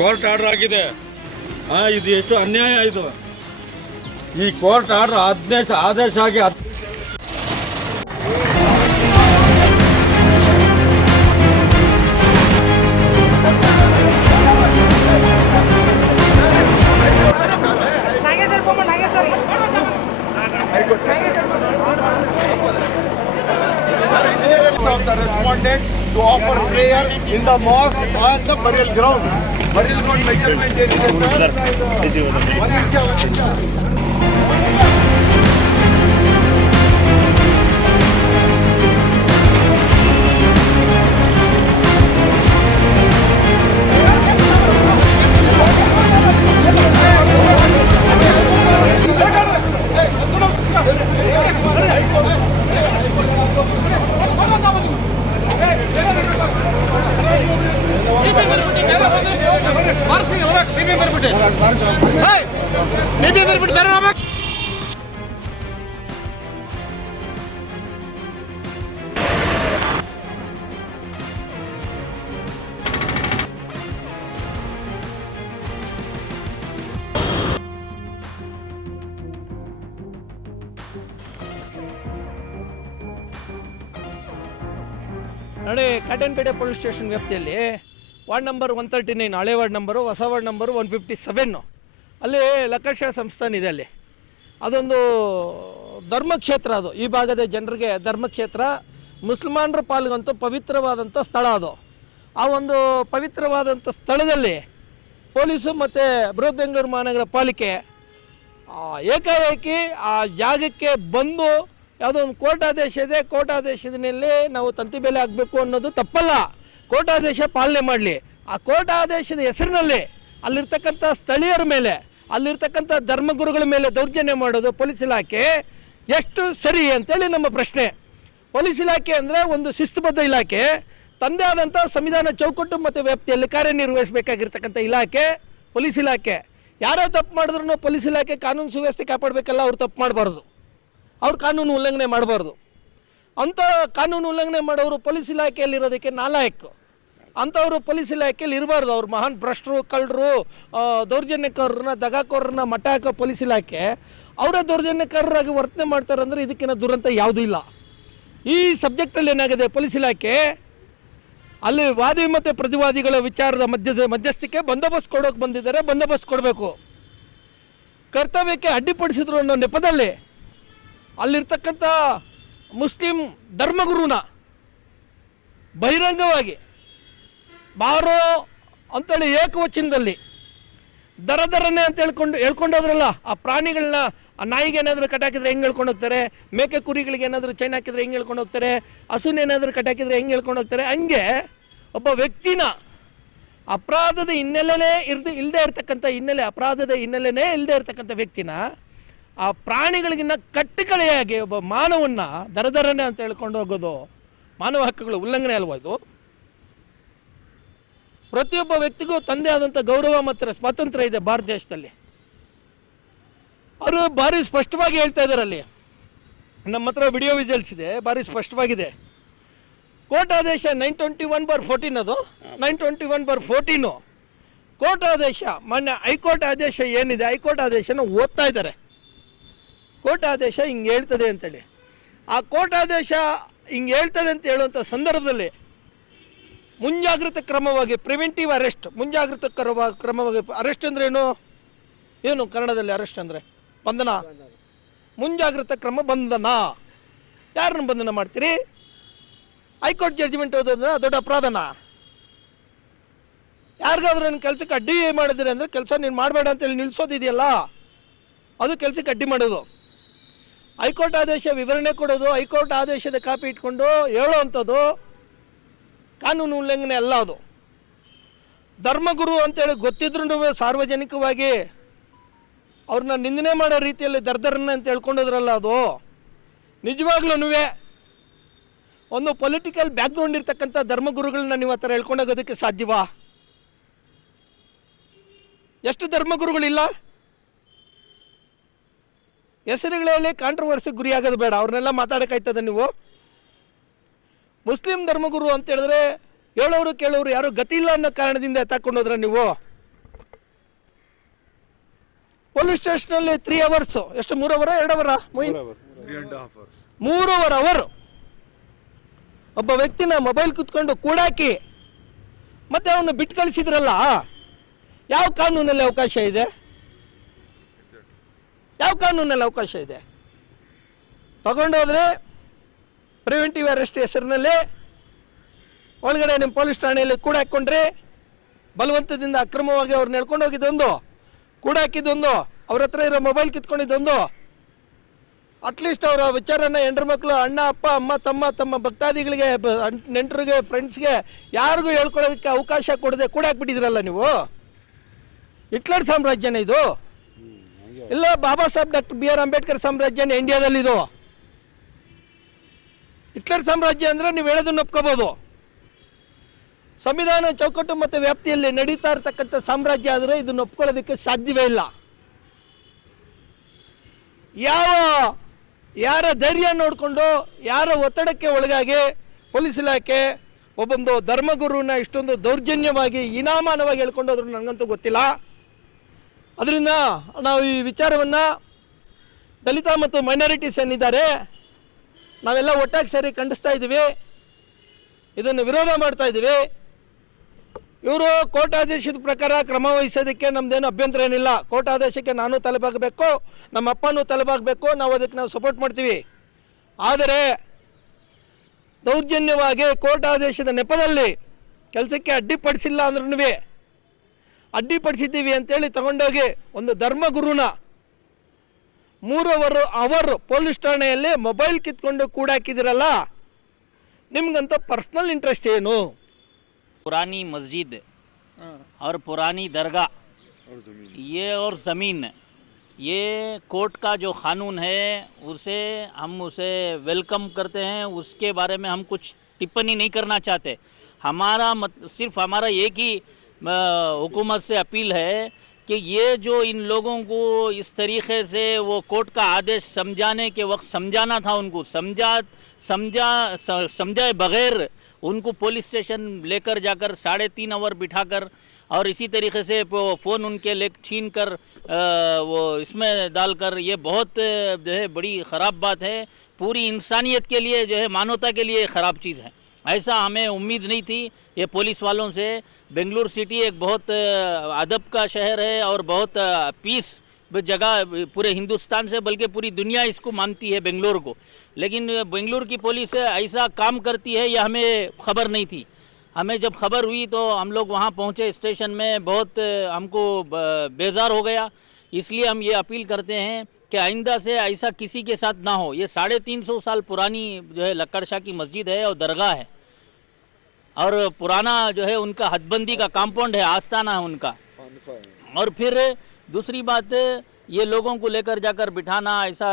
Court order ಆಗಿದೆ. ಇದು ಎಷ್ಟು ಅನ್ಯಾಯ ಇದು. ಈ ಕೋರ್ಟ್ ಆರ್ಡರ್ ಆದೇಶ ಆಗಿ of the respondent to offer prayer in the mosque on the burial ground. Burial ground measurement ನೋಡಿ, ಕಾಟನ್ಪೇಟೆ ಪೊಲೀಸ್ ಸ್ಟೇಷನ್ ವ್ಯಾಪ್ತಿಯಲ್ಲಿ ವಾರ್ಡ್ ನಂಬರ್ 139, ಹಳೆ ವಾರ್ಡ್ ನಂಬರು, ಹೊಸ ವಾರ್ಡ್ ನಂಬರು 157, ಅಲ್ಲಿ ಲಕ್ಕೇಶ್ವರ ಸಂಸ್ಥಾನ ಇದೆ. ಅಲ್ಲಿ ಅದೊಂದು ಧರ್ಮಕ್ಷೇತ್ರ. ಅದು ಈ ಭಾಗದ ಜನರಿಗೆ ಧರ್ಮಕ್ಷೇತ್ರ, ಮುಸಲ್ಮಾನರ ಪಾಲ್ಗಂತೂ ಪವಿತ್ರವಾದಂಥ ಸ್ಥಳ ಅದು. ಆ ಒಂದು ಪವಿತ್ರವಾದಂಥ ಸ್ಥಳದಲ್ಲಿ ಪೊಲೀಸು ಮತ್ತು ಬೃಹತ್ ಬೆಂಗಳೂರು ಮಹಾನಗರ ಪಾಲಿಕೆ ಏಕಾಏಕಿ ಆ ಜಾಗಕ್ಕೆ ಬಂದು ಯಾವುದೋ ಒಂದು ಕೋರ್ಟ್ ಆದೇಶ ಇದೆ, ಕೋರ್ಟ್ ಆದೇಶದಲ್ಲಿ ನಾವು ತಂತಿ ಬೇಲಿ ಆಗಬೇಕು ಅನ್ನೋದು ತಪ್ಪಲ್ಲ. ಕೋರ್ಟ್ ಆದೇಶ ಪಾಲನೆ ಮಾಡಲಿ. ಆ ಕೋರ್ಟ್ ಆದೇಶದ ಹೆಸರಿನಲ್ಲಿ ಅಲ್ಲಿರ್ತಕ್ಕಂಥ ಸ್ಥಳೀಯರ ಮೇಲೆ, ಅಲ್ಲಿರ್ತಕ್ಕಂಥ ಧರ್ಮಗುರುಗಳ ಮೇಲೆ ದೌರ್ಜನ್ಯ ಮಾಡೋದು ಪೊಲೀಸ್ ಇಲಾಖೆ ಎಷ್ಟು ಸರಿ ಅಂತೇಳಿ ನಮ್ಮ ಪ್ರಶ್ನೆ. ಪೊಲೀಸ್ ಇಲಾಖೆ ಅಂದರೆ ಒಂದು ಶಿಸ್ತುಬದ್ಧ ಇಲಾಖೆ, ತಂದೆ ಆದಂಥ ಸಂವಿಧಾನ ಚೌಕಟ್ಟು ಮತ್ತು ವ್ಯಾಪ್ತಿಯಲ್ಲಿ ಕಾರ್ಯನಿರ್ವಹಿಸಬೇಕಾಗಿರ್ತಕ್ಕಂಥ ಇಲಾಖೆ ಪೊಲೀಸ್ ಇಲಾಖೆ. ಯಾರೋ ತಪ್ಪು ಮಾಡಿದ್ರು ಪೊಲೀಸ್ ಇಲಾಖೆ ಕಾನೂನು ಸುವ್ಯವಸ್ಥೆ ಕಾಪಾಡಬೇಕಲ್ಲ. ಅವ್ರು ತಪ್ಪು ಮಾಡಬಾರ್ದು, ಅವ್ರು ಕಾನೂನು ಉಲ್ಲಂಘನೆ ಮಾಡಬಾರ್ದು. ಅಂಥ ಕಾನೂನು ಉಲ್ಲಂಘನೆ ಮಾಡೋರು ಪೊಲೀಸ್ ಇಲಾಖೆಯಲ್ಲಿರೋದಕ್ಕೆ ನಾಲಾಯಕ್. ಅಂಥವರು ಪೊಲೀಸ್ ಇಲಾಖೆಯಲ್ಲಿ ಇರಬಾರ್ದು. ಅವ್ರು ಮಹಾನ್ ಭ್ರಷ್ಟರು, ಕಳ್ಳರು, ದೌರ್ಜನ್ಯಕಾರರನ್ನ, ದಗಾಕೋರನ್ನ ಮಟ್ಟ ಹಾಕೋ ಪೊಲೀಸ್ ಇಲಾಖೆ ಅವರೇ ದೌರ್ಜನ್ಯಕಾರರಾಗಿ ವರ್ತನೆ ಮಾಡ್ತಾರೆ ಅಂದರೆ ಇದಕ್ಕಿಂತ ದುರಂತ ಯಾವುದೂ ಇಲ್ಲ. ಈ ಸಬ್ಜೆಕ್ಟಲ್ಲಿ ಏನಾಗಿದೆ, ಪೊಲೀಸ್ ಇಲಾಖೆ ಅಲ್ಲಿ ವಾದಿ ಮತ್ತು ಪ್ರತಿವಾದಿಗಳ ವಿಚಾರದ ಮಧ್ಯಸ್ಥಿಕೆ ಬಂದೋಬಸ್ತ್ ಕೊಡೋಕೆ ಬಂದಿದ್ದಾರೆ. ಬಂದೋಬಸ್ತ್ ಕೊಡಬೇಕು. ಕರ್ತವ್ಯಕ್ಕೆ ಅಡ್ಡಿಪಡಿಸಿದ್ರು ಅನ್ನೋ ನೆಪದಲ್ಲಿ ಅಲ್ಲಿರ್ತಕ್ಕಂಥ ಮುಸ್ಲಿಂ ಧರ್ಮಗುರುನ ಬಹಿರಂಗವಾಗಿ ಬಾರೋ ಅಂತೇಳಿ ಏಕವಚನದಲ್ಲಿ ದರದರನೆ ಅಂತ ಹೇಳ್ಕೊಂಡೋದ್ರಲ್ಲ. ಆ ಪ್ರಾಣಿಗಳನ್ನ, ಆ ನಾಯಿಗೆ ಏನಾದರೂ ಕಟ್ಟಾಕಿದ್ರೆ ಹೆಂಗೆ ಹೇಳ್ಕೊಂಡು ಹೋಗ್ತಾರೆ, ಮೇಕೆ ಕುರಿಗಳಿಗೆ ಏನಾದರೂ ಚೈನ್ ಹಾಕಿದ್ರೆ ಹೆಂಗೆ ಹೇಳ್ಕೊಂಡು ಹೋಗ್ತಾರೆ, ಹಸುನೇನಾದರೂ ಕಟ್ಟಾಕಿದ್ರೆ ಹೆಂಗೆ ಹೇಳ್ಕೊಂಡು ಹೋಗ್ತಾರೆ, ಹಂಗೆ ಒಬ್ಬ ವ್ಯಕ್ತಿನ ಅಪರಾಧದ ಹಿನ್ನೆಲೆನೇ ಇಲ್ಲದೆ ಇರ್ತಕ್ಕಂಥ ಅಪರಾಧದ ಹಿನ್ನೆಲೆನೇ ಇಲ್ಲದೆ ಇರ್ತಕ್ಕಂಥ ವ್ಯಕ್ತಿನ ಆ ಪ್ರಾಣಿಗಳಿಗಿನ್ನ ಕಟ್ಟುಕಡೆಯಾಗಿ ಒಬ್ಬ ಮಾನವನ್ನ ದರದರನೆ ಅಂತ ಹೇಳ್ಕೊಂಡು ಹೋಗೋದು ಮಾನವ ಹಕ್ಕುಗಳ ಉಲ್ಲಂಘನೆ ಅಲ್ವಾ ಇದು? ಪ್ರತಿಯೊಬ್ಬ ವ್ಯಕ್ತಿಗೂ ತಂದೆ ಆದಂಥ ಗೌರವ ಮತ್ತು ಸ್ವಾತಂತ್ರ್ಯ ಇದೆ ಭಾರತ ದೇಶದಲ್ಲಿ. ಅವರು ಭಾರಿ ಸ್ಪಷ್ಟವಾಗಿ ಹೇಳ್ತಾ ಇದ್ದಾರೆ. ಅಲ್ಲಿ ನಮ್ಮ ಹತ್ರ ವಿಡಿಯೋ ವಿಜುವಲ್ಸ್ ಇದೆ, ಭಾರಿ ಸ್ಪಷ್ಟವಾಗಿದೆ. ಕೋರ್ಟ್ ಆದೇಶ 921/14 ಅದು 921/14 ಕೋರ್ಟ್ ಆದೇಶ. ಮಾನ್ಯ ಹೈಕೋರ್ಟ್ ಆದೇಶ ಏನಿದೆ, ಹೈಕೋರ್ಟ್ ಆದೇಶನ ಓದ್ತಾ ಇದ್ದಾರೆ. ಕೋರ್ಟ್ ಆದೇಶ ಹಿಂಗೆ ಹೇಳ್ತದೆ ಅಂತೇಳಿ. ಆ ಕೋರ್ಟ್ ಆದೇಶ ಹಿಂಗೆ ಹೇಳ್ತದೆ ಅಂತ ಹೇಳುವಂಥ ಸಂದರ್ಭದಲ್ಲಿ ಮುಂಜಾಗ್ರತಾ ಕ್ರಮವಾಗಿ ಪ್ರಿವೆಂಟಿವ್ ಅರೆಸ್ಟ್, ಮುಂಜಾಗ್ರತಾ ಕ್ರಮವಾಗಿ ಅರೆಸ್ಟ್ ಅಂದರೆ ಏನು ಕನ್ನಡದಲ್ಲಿ ಅರೆಸ್ಟ್ ಅಂದರೆ ಬಂಧನ. ಮುಂಜಾಗ್ರತಾ ಕ್ರಮ ಬಂಧನ. ಯಾರನ್ನು ಬಂಧನ ಮಾಡ್ತೀರಿ? ಹೈಕೋರ್ಟ್ ಜಡ್ಜ್ಮೆಂಟ್ ಓದೋದನ್ನ ದೊಡ್ಡ ಅಪರಾಧನ? ಯಾರಿಗಾದ್ರೂ ನನ್ನ ಕೆಲಸಕ್ಕೆ ಅಡ್ಡಿ ಮಾಡಿದ್ರೆ ಅಂದರೆ ಕೆಲಸ ನೀನು ಮಾಡಬೇಡ ಅಂತೇಳಿ ನಿಲ್ಲಿಸೋದಿದೆಯಲ್ಲ, ಅದು ಕೆಲಸಕ್ಕೆ ಅಡ್ಡಿ ಮಾಡೋದು. ಹೈಕೋರ್ಟ್ ಆದೇಶ ವಿವರಣೆ ಕೊಡೋದು, ಹೈಕೋರ್ಟ್ ಆದೇಶದ ಕಾಪಿ ಇಟ್ಕೊಂಡು ಹೇಳೋವಂಥದ್ದು ಕಾನೂನು ಉಲ್ಲಂಘನೆ ಅಲ್ಲ. ಅದು ಧರ್ಮಗುರು ಅಂತೇಳಿ ಗೊತ್ತಿದ್ರೂ ಸಾರ್ವಜನಿಕವಾಗಿ ಅವ್ರನ್ನ ನಿಂದನೆ ಮಾಡೋ ರೀತಿಯಲ್ಲಿ ದರ್ದರನ್ನ ಅಂತ ಹೇಳ್ಕೊಂಡೋದ್ರಲ್ಲ, ಅದು ನಿಜವಾಗ್ಲೂ ಒಂದು ಪೊಲಿಟಿಕಲ್ ಬ್ಯಾಕ್ಗ್ರೌಂಡ್ ಇರ್ತಕ್ಕಂಥ ಧರ್ಮಗುರುಗಳನ್ನ ನೀವು ಆ ಥರ ಹೇಳ್ಕೊಂಡೋಗೋದಕ್ಕೆ ಸಾಧ್ಯವಾ? ಎಷ್ಟು ಧರ್ಮಗುರುಗಳಿಲ್ಲ? ಹೆಸರುಗಳಲ್ಲಿ ಕಾಂಟ್ರವರ್ಸಿ ಗುರಿಯಾಗೋದು ಬೇಡ, ಅವ್ರನ್ನೆಲ್ಲ ಮಾತಾಡೋಕ್ಕಾಯ್ತದ ನೀವು? ಮುಸ್ಲಿಂ ಧರ್ಮಗುರು ಅಂತ ಹೇಳಿದ್ರೆ ಹೇಳೋರು ಕೇಳೋರು ಯಾರು ಗತಿ ಇಲ್ಲ ಅನ್ನೋ ಕಾರಣದಿಂದ ಎತ್ತಾಕೊಂಡೋದ್ರೆ ನೀವು ಪೊಲೀಸ್ ಸ್ಟೇಷನಲ್ಲಿ 3 hours, ಎಷ್ಟು 3 hour 2 hour 3.5 hours. 3 hour ಒಬ್ಬ ವ್ಯಕ್ತಿನ ಮೊಬೈಲ್ ಕುತ್ಕೊಂಡು ಕೂಡಾಕಿ ಮತ್ತೆ ಅವನು ಬಿಟ್ಟು ಕಳಿಸಿದ್ರಲ್ಲ, ಯಾವ ಕಾನೂನಲ್ಲಿ ಅವಕಾಶ ಇದೆ? ಯಾವ ಕಾನೂನಲ್ಲಿ ಅವಕಾಶ ಇದೆ? ತಗೊಂಡೋದ್ರೆ ಪ್ರಿವೆಂಟಿವ್ ಅರೆಸ್ಟ್ ಹೆಸರಿನಲ್ಲಿ ಒಳಗಡೆ ನಿಮ್ಮ ಪೊಲೀಸ್ ಠಾಣೆಯಲ್ಲಿ ಕೂಡ ಹಾಕ್ಕೊಂಡ್ರೆ, ಬಲವಂತದಿಂದ ಅಕ್ರಮವಾಗಿ ಅವ್ರನ್ನ ಎಳ್ಕೊಂಡು ಹೋಗಿದ್ದೊಂದು, ಕೂಡ ಹಾಕಿದ್ದೊಂದು, ಅವ್ರ ಹತ್ರ ಇರೋ ಮೊಬೈಲ್ ಕಿತ್ಕೊಂಡಿದ್ದೊಂದು. ಅಟ್ಲೀಸ್ಟ್ ಅವರ ವಿಚಾರನ ಹೆಂಡ್ರ ಮಕ್ಕಳು, ಅಣ್ಣ, ಅಪ್ಪ, ಅಮ್ಮ, ತಮ್ಮ ಭಕ್ತಾದಿಗಳಿಗೆ, ನೆಂಟರಿಗೆ, ಫ್ರೆಂಡ್ಸ್ಗೆ ಯಾರಿಗೂ ಹೇಳ್ಕೊಳ್ಳೋದಕ್ಕೆ ಅವಕಾಶ ಕೊಡದೆ ಕೂಡ ಹಾಕ್ಬಿಟ್ಟಿದ್ರಲ್ಲ ನೀವು. ಹಿಟ್ಲರ್ ಸಾಮ್ರಾಜ್ಯನ ಇದು? ಇಲ್ಲ ಬಾಬಾ ಸಾಹೇಬ್ ಡಾಕ್ಟರ್ BR ಅಂಬೇಡ್ಕರ್ ಸಾಮ್ರಾಜ್ಯನ ಇಂಡಿಯಾದಲ್ಲಿದು? ಹಿಟ್ಲರ್ ಸಾಮ್ರಾಜ್ಯ ಅಂದರೆ ನೀವು ಹೇಳೋದನ್ನ ಒಪ್ಕೋಬೋದು. ಸಂವಿಧಾನ ಚೌಕಟ್ಟು ಮತ್ತು ವ್ಯಾಪ್ತಿಯಲ್ಲಿ ನಡೀತಾ ಇರ್ತಕ್ಕಂಥ ಸಾಮ್ರಾಜ್ಯ ಆದರೆ ಇದನ್ನು ಒಪ್ಕೊಳ್ಳೋದಕ್ಕೆ ಸಾಧ್ಯವೇ ಇಲ್ಲ. ಯಾರ ಧೈರ್ಯ ನೋಡಿಕೊಂಡು, ಯಾರ ಒತ್ತಡಕ್ಕೆ ಒಳಗಾಗಿ ಪೊಲೀಸ್ ಇಲಾಖೆ ಒಬ್ಬೊಂದು ಧರ್ಮಗುರುನ ಇಷ್ಟೊಂದು ದೌರ್ಜನ್ಯವಾಗಿ ಇನಾಮಾನವಾಗಿ ಹೇಳ್ಕೊಂಡು ಹೋದ್ರು ನನಗಂತೂ ಗೊತ್ತಿಲ್ಲ. ಅದರಿಂದ ನಾವು ಈ ವಿಚಾರವನ್ನು ದಲಿತ ಮತ್ತು ಮೈನಾರಿಟೀಸ್ ಏನಿದ್ದಾರೆ ನಾವೆಲ್ಲ ಒಟ್ಟಾಗಿ ಸೇರಿ ಖಂಡಿಸ್ತಾ ಇದ್ದೀವಿ, ಇದನ್ನು ವಿರೋಧ ಮಾಡ್ತಾ ಇದ್ದೀವಿ. ಇವರು ಕೋರ್ಟ್ ಆದೇಶದ ಪ್ರಕಾರ ಕ್ರಮ ವಹಿಸೋದಕ್ಕೆ ನಮ್ಮದೇನು ಅಭ್ಯಂತರ ಏನಿಲ್ಲ. ಕೋರ್ಟ್ ಆದೇಶಕ್ಕೆ ನಾನು ತಲೆಬಾಗಬೇಕು, ನಮ್ಮ ಅಪ್ಪನೂ ತಲೆಬಾಗಬೇಕು, ನಾವು ಅದಕ್ಕೆ ಸಪೋರ್ಟ್ ಮಾಡ್ತೀವಿ. ಆದರೆ ದೌರ್ಜನ್ಯವಾಗಿ ಕೋರ್ಟ್ ಆದೇಶದ ನೆಪದಲ್ಲಿ ಕೆಲಸಕ್ಕೆ ಅಡ್ಡಿಪಡಿಸಿಲ್ಲ ಅಂದ್ರೂ ಅಡ್ಡಿಪಡಿಸಿದ್ದೀವಿ ಅಂತೇಳಿ ತಗೊಂಡೋಗಿ ಒಂದು ಧರ್ಮಗುರುನ 3 hour ಪೊಲೀಸ್ ಠಾಣೆಯಲ್ಲಿ ಮೊಬೈಲ್ ಕಿತ್ಕೊಂಡು ಕೂಡಾಕಿದಿರಲ್ಲ, ನಿಮ್ಗಂತ ಪರ್ಸ್ನಲ್ ಇಂಟ್ರೆಸ್ಟ್ ಏನು? पुरानी मस्जिद और पुरानी दरगाह ये और ज़मीन, ये कोर्ट का जो कानून है उसे हम उसे वेलकम करते हैं. उसके बारे में हम कुछ टिप्पणी नहीं करना चाहते. हमारा सिर्फ हमारा एक ही हुकूमत से अपील है कि ये जो इन लोगों को इस तरीक़े से वो कोर्ट का आदेश समझाने के वक्त समझाना था, उनको समझाए बग़ैर उनको पुलिस स्टेशन लेकर जाकर 3.5 hour बिठाकर और इसी तरीके से फ़ोन उनके ले छीन कर वो इसमें डालकर, ये बहुत जो है बड़ी ख़राब बात है. पूरी इंसानियत के लिए जो है, मानवता के लिए ख़राब चीज़ है. ऐसा हमें उम्मीद नहीं थी ये पुलिस वालों से. बेंगलुरु सिटी एक बहुत अदब का शहर है और बहुत पीस जगह पूरे हिंदुस्तान से बल्कि पूरी दुनिया इसको मानती है बेंगलुरु को. लेकिन बेंगलुरु की पुलिस ऐसा काम करती है यह हमें खबर नहीं थी. हमें जब खबर हुई तो हम लोग वहाँ पहुँचे स्टेशन में, बहुत हमको बेजार हो गया. इसलिए हम ये अपील करते हैं कि आइंदा से ऐसा किसी के साथ ना हो. ये 350 साल पुरानी जो है लक्कड़ शाह की मस्जिद है और दरगाह है, और पुराना जो है उनका हदबंदी का कंपाउंड है, आस्थाना है उनका. और फिर दूसरी बात, ये लोगों को लेकर जाकर बिठाना, ऐसा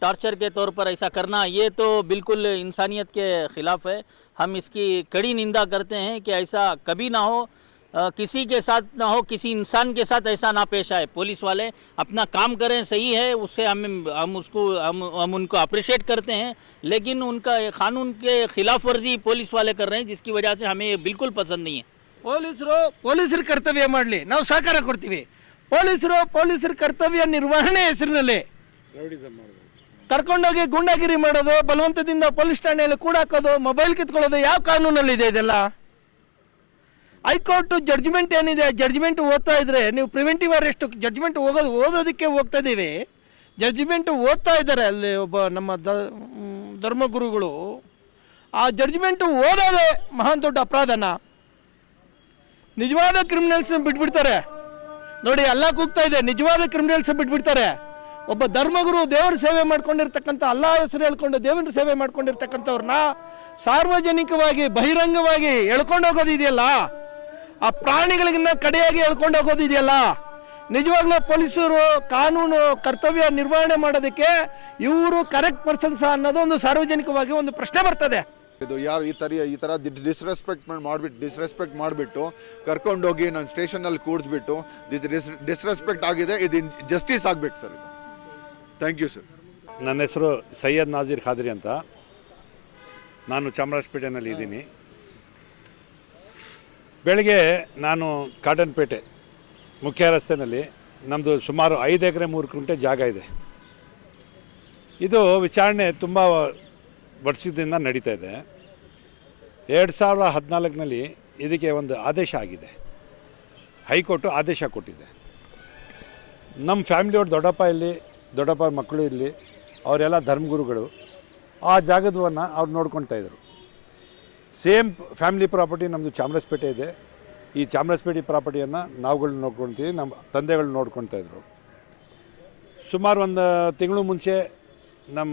टॉर्चर के तौर पर ऐसा करना, ये तो बिल्कुल इंसानियत के ख़िलाफ़ है. हम इसकी कड़ी निंदा करते हैं कि ऐसा कभी ना हो, किसी के साथ ना हो, किसी इंसान के साथ ऐसा ना पेश आए. पुलिस वाले अपना काम करें, सही है, उससे हम उनको अप्रिशिएट करते हैं, लेकिन उनका कानून के खिलाफ वर्जी पुलिस वाले कर रहे हैं, जिसकी वजह से हमें ये बिल्कुल पसंद नहीं है. ಪೊಲೀಸರು ಕರ್ತವ್ಯ ಮಾಡಲಿ, ನಾವು ಸಹಕಾರ ಕೊಡ್ತೀವಿ. ಪೊಲೀಸರ ಕರ್ತವ್ಯ ನಿರ್ವಹಣೆ ಹೆಸರಿನಲ್ಲಿ ಕರ್ಕೊಂಡೋಗಿ ಗುಂಡಾಗಿರಿ ಮಾಡೋದು, ಬಲವಂತದಿಂದ ಪೊಲೀಸ್ ಠಾಣೆಯಲ್ಲಿ ಕೂಡ ಹಾಕೋದು, ಮೊಬೈಲ್ ಕಿತ್ಕೊಳ್ಳೋದು ಯಾವ ಕಾನೂನಲ್ಲಿದೆ ಇದೆಲ್ಲ? ಹೈಕೋರ್ಟ್ ಜಡ್ಜ್ಮೆಂಟ್ ಏನಿದೆ, ಜಡ್ಜ್ಮೆಂಟ್ ಓದ್ತಾ ಇದ್ರೆ ನೀವು ಪ್ರಿವೆಂಟಿವ್ ಅರೆಸ್ಟ್ ಜಡ್ಜ್ಮೆಂಟ್ ಓದೋದಕ್ಕೆ ಹೋಗ್ತಾ ಇದ್ದೀವಿ. ಜಡ್ಜ್ಮೆಂಟ್ ಓದ್ತಾ ಇದ್ದಾರೆ ಅಲ್ಲಿ ಒಬ್ಬ ನಮ್ಮ ಧರ್ಮಗುರುಗಳು. ಆ ಜಡ್ಜ್ಮೆಂಟ್ ಓದೋದೇ ಮಹಾನ್ ದೊಡ್ಡ ಅಪರಾಧನ. ನಿಜವಾದ ಕ್ರಿಮಿನಲ್ಸ್ ಬಿಟ್ಬಿಡ್ತಾರೆ ನೋಡಿ, ಎಲ್ಲ ಕೂಗ್ತಾ ಇದೆ, ನಿಜವಾದ ಕ್ರಿಮಿನಲ್ಸ್ ಬಿಟ್ಬಿಡ್ತಾರೆ. ಒಬ್ಬ ಧರ್ಮಗುರು ದೇವರ ಸೇವೆ ಮಾಡ್ಕೊಂಡಿರ್ತಕ್ಕಂಥ, ಅಲ್ಲಾ ಹೆಸರು ಹೇಳ್ಕೊಂಡು ದೇವರ ಸೇವೆ ಮಾಡ್ಕೊಂಡಿರ್ತಕ್ಕಂಥವ್ರನ್ನ ಸಾರ್ವಜನಿಕವಾಗಿ ಬಹಿರಂಗವಾಗಿ ಎಳ್ಕೊಂಡು ಹೋಗೋದಿದೆಯಲ್ಲ, ಆ ಪ್ರಾಣಿಗಳಿಗಿನ್ನ ಕಡೆಯಾಗಿ ಎಳ್ಕೊಂಡು ಹೋಗೋದಿದೆಯಲ್ಲ, ನಿಜವಾಗ್ಲೂ ಪೊಲೀಸರು ಕಾನೂನು ಕರ್ತವ್ಯ ನಿರ್ವಹಣೆ ಮಾಡೋದಕ್ಕೆ ಇವರು ಕರೆಕ್ಟ್ ಪರ್ಸನ್ಸ್ ಅನ್ನೋದು ಒಂದು ಸಾರ್ವಜನಿಕವಾಗಿ ಒಂದು ಪ್ರಶ್ನೆ ಬರ್ತದೆ. ಇದು ಯಾರು ಈ ಥರ ಡಿಸ್ರೆಸ್ಪೆಕ್ಟ್ ಮಾಡಿಬಿಟ್ಟು ಕರ್ಕೊಂಡೋಗಿ ನಾನು ಸ್ಟೇಷನಲ್ಲಿ ಕೂಡಿಸ್ಬಿಟ್ಟು ಡಿಸ್ರೆಸ್ಪೆಕ್ಟ್ ಆಗಿದೆ, ಇದು ಜಸ್ಟಿಸ್ ಆಗಬೇಕು ಸರ್. ಇದು ಥ್ಯಾಂಕ್ ಯು ಸರ್. ನನ್ನ ಹೆಸರು ಸೈಯದ್ ನಾಜೀರ್ ಖಾದ್ರಿ ಅಂತ. ನಾನು ಚಾಮರಾಜಪೇಟೆನಲ್ಲಿ ಇದ್ದೀನಿ. ಬೆಳಗ್ಗೆ ನಾನು ಕಾಟನ್ಪೇಟೆ ಮುಖ್ಯ ರಸ್ತೆಯಲ್ಲಿ ನಮ್ಮದು ಸುಮಾರು 5 ಎಕರೆ 3 ಕುಂಟೆ ಜಾಗ ಇದೆ. ಇದು ವಿಚಾರಣೆ ತುಂಬ ವರ್ಷದಿಂದ ನಡೀತಾ ಇದೆ. 2014ನಲ್ಲಿ ಇದಕ್ಕೆ ಒಂದು ಆದೇಶ ಆಗಿದೆ. ಹೈಕೋರ್ಟು ಆದೇಶ ಕೊಟ್ಟಿದೆ. ನಮ್ಮ ಫ್ಯಾಮಿಲಿಯವ್ರು ದೊಡ್ಡಪ್ಪ ಮಕ್ಕಳು ಇಲ್ಲಿ ಅವರೆಲ್ಲ ಧರ್ಮಗುರುಗಳು. ಆ ಜಾಗದವನ್ನು ಅವ್ರು ನೋಡ್ಕೊಳ್ತಾಯಿದ್ರು. ಸೇಮ್ ಫ್ಯಾಮಿಲಿ ಪ್ರಾಪರ್ಟಿ ನಮ್ಮದು ಚಾಮರಾಜಪೇಟೆ ಇದೆ. ಈ ಚಾಮರಾಜಪೇಟೆ ಪ್ರಾಪರ್ಟಿಯನ್ನು ನಾವುಗಳು ನೋಡ್ಕೊಳ್ತೀವಿ, ನಮ್ಮ ತಂದೆಗಳು ನೋಡ್ಕೊಳ್ತಾಯಿದ್ರು. ಸುಮಾರು ಒಂದು ತಿಂಗಳು ಮುಂಚೆ ನಮ್ಮ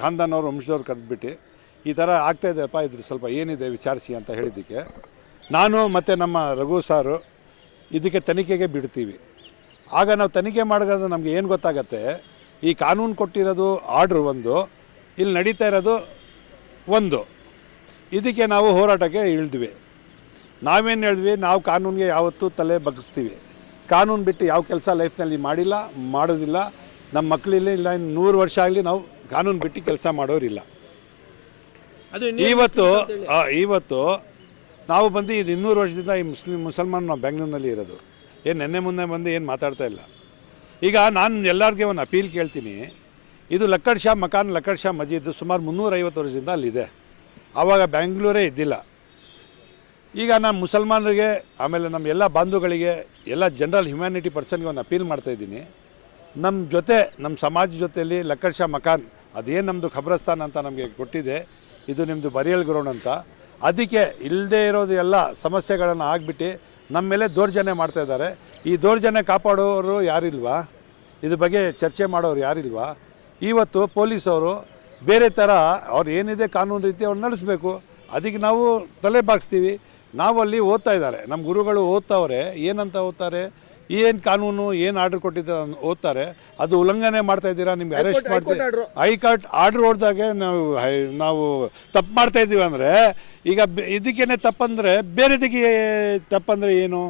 ಖಾನ್ದಾನವ್ರು ವಂಶದವ್ರು ಕರೆದ್ಬಿಟ್ಟು ಈ ಥರ ಆಗ್ತಾಯಿದೆಯಪ್ಪ, ಇದ್ರ ಸ್ವಲ್ಪ ಏನಿದೆ ವಿಚಾರಿಸಿ ಅಂತ ಹೇಳಿದ್ದಕ್ಕೆ ನಾನು ಮತ್ತು ನಮ್ಮ ರಘು ಸಾರು ಇದಕ್ಕೆ ತನಿಖೆಗೆ ಬಿಡ್ತೀವಿ. ಆಗ ನಾವು ತನಿಖೆ ಮಾಡೋದು ನಮಗೆ ಏನು ಗೊತ್ತಾಗತ್ತೆ, ಈ ಕಾನೂನು ಕೊಟ್ಟಿರೋದು ಆರ್ಡ್ರ್ ಒಂದು, ಇಲ್ಲಿ ನಡೀತಾ ಇರೋದು ಒಂದು. ಇದಕ್ಕೆ ನಾವು ಹೋರಾಟಕ್ಕೆ ಇಳಿದ್ವಿ. ನಾವೇನು ಹೇಳಿದ್ವಿ, ನಾವು ಕಾನೂನಿಗೆ ಯಾವತ್ತೂ ತಲೆ ಬಗ್ಗಿಸ್ತೀವಿ. ಕಾನೂನು ಬಿಟ್ಟು ಯಾವ ಕೆಲಸ ಲೈಫ್ನಲ್ಲಿ ಮಾಡೋದಿಲ್ಲ. ನಮ್ಮ ಮಕ್ಕಳಿಲ್ಲ, ಇಲ್ಲ 100 ವರ್ಷ ಆಗಲಿ ನಾವು ಕಾನೂನು ಬಿಟ್ಟು ಕೆಲಸ ಮಾಡೋರಿಲ್ಲ. ಇವತ್ತು ನಾವು ಬಂದು ಇದು 200 ವರ್ಷದಿಂದ ಈ ಮುಸಲ್ಮಾನ್ ನಾವು ಬೆಂಗಳೂರಿನಲ್ಲಿ ಇರೋದು. ಏನು ನೆನ್ನೆ ಮುಂದೆ ಬಂದು ಏನು ಮಾತಾಡ್ತಾ ಇಲ್ಲ. ಈಗ ನಾನು ಎಲ್ಲರಿಗೆ ಒಂದು ಅಪೀಲ್ ಕೇಳ್ತೀನಿ. ಇದು ಲಕ್ಕಡ್ ಶಾ ಮಜೀದ್ ಸುಮಾರು 350 ವರ್ಷದಿಂದ ಅಲ್ಲಿದೆ. ಆವಾಗ ಬೆಂಗಳೂರೇ ಇದ್ದಿಲ್ಲ. ಈಗ ನಾನು ಮುಸಲ್ಮಾನರಿಗೆ, ಆಮೇಲೆ ನಮ್ಮ ಎಲ್ಲ ಬಾಂಧುಗಳಿಗೆ, ಎಲ್ಲ ಜನರಲ್ ಹ್ಯುಮ್ಯಾನಿಟಿ ಪರ್ಸನ್ಗೆ ಒಂದು ಅಪೀಲ್ ಮಾಡ್ತಾಯಿದ್ದೀನಿ. ನಮ್ಮ ಸಮಾಜ ಜೊತೆಯಲ್ಲಿ ಲಕ್ಕಡ್ ಶಾ ಮಕಾನ್ ಅದೇನು ನಮ್ಮದು ಖಬ್ರಸ್ತಾನ್ ಅಂತ ನಮಗೆ ಕೊಟ್ಟಿದೆ, ಇದು ನಿಮ್ಮದು ಬರಿಯಲ್ ಗ್ರೌಂಡ್ ಅಂತ, ಅದಕ್ಕೆ ಇಲ್ಲದೆ ಇರೋದು ಎಲ್ಲ ಸಮಸ್ಯೆಗಳನ್ನು ಆಗಿಬಿಟ್ಟು ನಮ್ಮ ಮೇಲೆ ದೌರ್ಜನ್ಯ ಮಾಡ್ತಾಯಿದ್ದಾರೆ. ಈ ದೌರ್ಜನ್ಯ ಕಾಪಾಡೋರು ಯಾರಿಲ್ವಾ? ಇದ್ರ ಬಗ್ಗೆ ಚರ್ಚೆ ಮಾಡೋರು ಯಾರಿಲ್ವಾ? ಇವತ್ತು ಪೊಲೀಸವರು ಬೇರೆ ಥರ ಅವ್ರು ಏನಿದೆ ಕಾನೂನು ರೀತಿ ಅವ್ರು ನಡೆಸಬೇಕು. ಅದಕ್ಕೆ ನಾವು ತಲೆ ಬಾಗಿಸ್ತೀವಿ. ನಾವು ಅಲ್ಲಿ ಓದ್ತಾ ಇದ್ದಾರೆ, ನಮ್ಮ ಗುರುಗಳು ಓದ್ತಾವ್ರೆ. ಏನಂತ ಓದ್ತಾರೆ, ಏನು ಕಾನೂನು ಏನು ಆರ್ಡ್ರ್ ಕೊಟ್ಟಿದ್ದಾರೆ ಓದ್ತಾರೆ. ಅದು ಉಲ್ಲಂಘನೆ ಮಾಡ್ತಾಯಿದ್ದೀರಾ, ನಿಮ್ಗೆ ಅರೆಸ್ಟ್ ಮಾಡ್ತೀವಿ. ಹೈಕೋರ್ಟ್ ಆರ್ಡ್ರ್ ಹೊಡೆದಾಗೆ ನಾವು ತಪ್ಪು ಮಾಡ್ತಾಯಿದ್ದೀವಿ ಅಂದರೆ, ಈಗ ಇದಕ್ಕೇನೆ ತಪ್ಪಂದರೆ ಬೇರೆದಕ್ಕೆ ತಪ್ಪಂದರೆ ಏನು?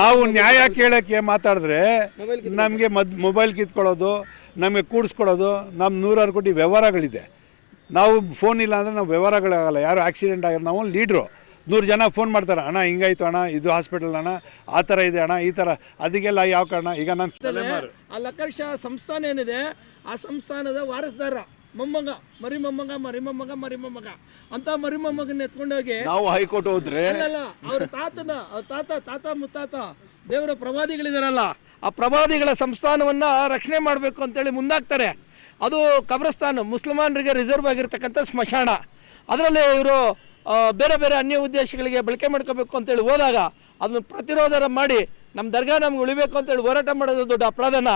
ನಾವು ನ್ಯಾಯ ಕೇಳೋಕ್ಕೆ ಮಾತಾಡಿದ್ರೆ ನಮಗೆ ಮೊಬೈಲ್ ಕಿತ್ಕೊಳ್ಳೋದು, ನಮಗೆ ಕೂಡಿಸ್ಕೊಳ್ಳೋದು, ನಮ್ಮ 100 ಕೋಟಿ ವ್ಯವಹಾರಗಳಿದೆ. ನಾವು ಫೋನ್ ಇಲ್ಲ ಅಂದರೆ ನಾವು ವ್ಯವಹಾರಗಳಾಗಲ್ಲ. ಯಾರು ಆಕ್ಸಿಡೆಂಟ್ ಆಗಿರೋ ನಾವು ಲೀಡ್ರು 100 ಜನ ಫೋನ್ ಮಾಡ್ತಾರೆ, ಅಣ್ಣ ಹಿಂಗಾಯ್ತು ಅಣ್ಣ, ಇದು ಹಾಸ್ಪಿಟಲ್ ಅಣ್ಣ, ಆ ಥರ ಇದೆ ಅಣ್ಣ, ಈ ಥರ. ಅದಕ್ಕೆಲ್ಲ ಯಾವ ಕಾರಣ? ಈಗ ನಾನು ಆ ಲಕ್ಕಡ್ ಶಾ ಸಂಸ್ಥಾನ ಏನಿದೆ, ಆ ಸಂಸ್ಥಾನದ ವಾರಸ್ದಾರ ಮೊಮ್ಮಗ ಮರಿಮೊಮ್ಮಗ ಅಂತ ಮರಿಮೊಮ್ಮಗನ್ನ ಎತ್ಕೊಂಡೋಗಿ ನಾವು ಹೈಕೋರ್ಟ್ ಹೋದ್ರೆ ಅವ್ರ ತಾತ ಮುತ್ತಾತ ದೇವರ ಪ್ರವಾದಿಗಳಿದಾರಲ್ಲ, ಆ ಪ್ರವಾದಿಗಳ ಸಂಸ್ಥಾನವನ್ನು ರಕ್ಷಣೆ ಮಾಡಬೇಕು ಅಂತೇಳಿ ಮುಂದಾಗ್ತಾರೆ. ಅದು ಕಬ್ರಸ್ತಾನ್, ಮುಸಲ್ಮಾನರಿಗೆ ರಿಸರ್ವ್ ಆಗಿರ್ತಕ್ಕಂಥ ಸ್ಮಶಾನ. ಅದರಲ್ಲಿ ಇವರು ಬೇರೆ ಬೇರೆ ಅನ್ಯ ಉದ್ದೇಶಗಳಿಗೆ ಬಳಕೆ ಮಾಡ್ಕೋಬೇಕು ಅಂತೇಳಿ ಹೋದಾಗ ಅದನ್ನು ಪ್ರತಿರೋಧ ಮಾಡಿ ನಮ್ಮ ದರ್ಗಾ ನಮ್ಗೆ ಉಳಿಬೇಕು ಅಂತೇಳಿ ಹೋರಾಟ ಮಾಡೋದು ದೊಡ್ಡ ಅಪರಾಧನ.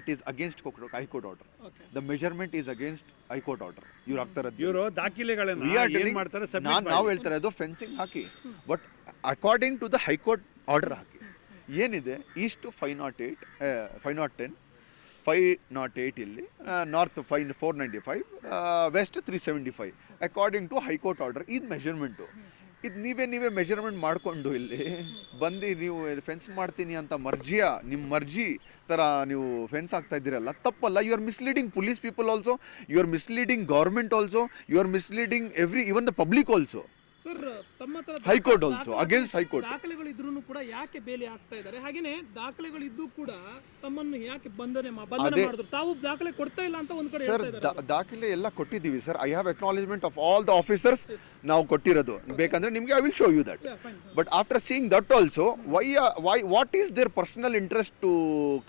It is against high court order. The measurement is against high court order. ಇವ್ರು ಆಗ್ತಾರೆ ನಾವು ಹೇಳ್ತಾ ಇರೋದು ಫೆನ್ಸಿಂಗ್ ಹಾಕಿ, but according to the high court order ಹಾಕಿ. ಏನಿದೆ ಈಸ್ಟ್ 508, 510, 508 ಇಲ್ಲಿ, north 495, west 375 according to high court order. ಇದು ಮೆಷರ್ಮೆಂಟು. ಇದು ನೀವೇ ಮೆಷರ್ಮೆಂಟ್ ಮಾಡಿಕೊಂಡು ಇಲ್ಲಿ ಬಂದು ನೀವು ಫೆನ್ಸ್ ಮಾಡ್ತೀನಿ ಅಂತ ನಿಮ್ಮ ಮರ್ಜಿ ಥರ ನೀವು ಫೆನ್ಸ್ ಆಗ್ತಾ ಇದ್ದೀರಲ್ಲ, ತಪ್ಪಲ್ಲ. You are misleading police people also, you are misleading government also, you are misleading even the public also. High court also against high court. ದಾಖಲೆಗಳು ಇದ್ರೂ ಕೂಡ ಯಾಕೆ ಬೇಲಿ ಆಗ್ತಾ ಇದ್ದಾರೆ? ಹಾಗೇನೆ ದಾಖಲೆಗಳು ಇದ್ದು ಕೂಡ ತಮ್ಮನ್ನು ಯಾಕೆ ಬಂಧನ ಮಾಡಿದ್ರು? ತಾವು ದಾಖಲೆ ಕೊಡ್ತಾ ಇಲ್ಲ ಅಂತ ಒಂದ್ ಕಡೆ ಸರ್, ದಾಖಲೆ ಎಲ್ಲ ಕೊಟ್ಟಿದ್ದೀವಿ sir. I have acknowledgement of all the officers ನಾವು ಕೊಟ್ಟಿರೋದು. ಬೇಕಂದ್ರೆ ನಿಮಗೆ I will show you that. But after seeing that also, why what is their personal interest to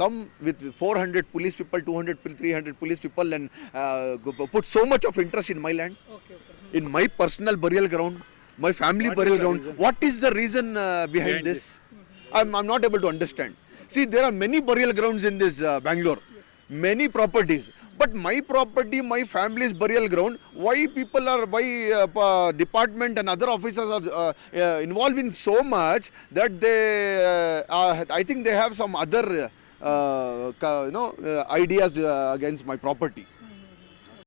come with 400 police people, 200 300 police people and put so much of interest in my land, in my personal burial ground, my family burial ground? What is the reason behind this? I'm not able to understand. See, there are many burial grounds in this Bangalore, many properties, but my property, my family's burial ground, why department and other officers are involved in so much that they I think they have some other ideas against my property.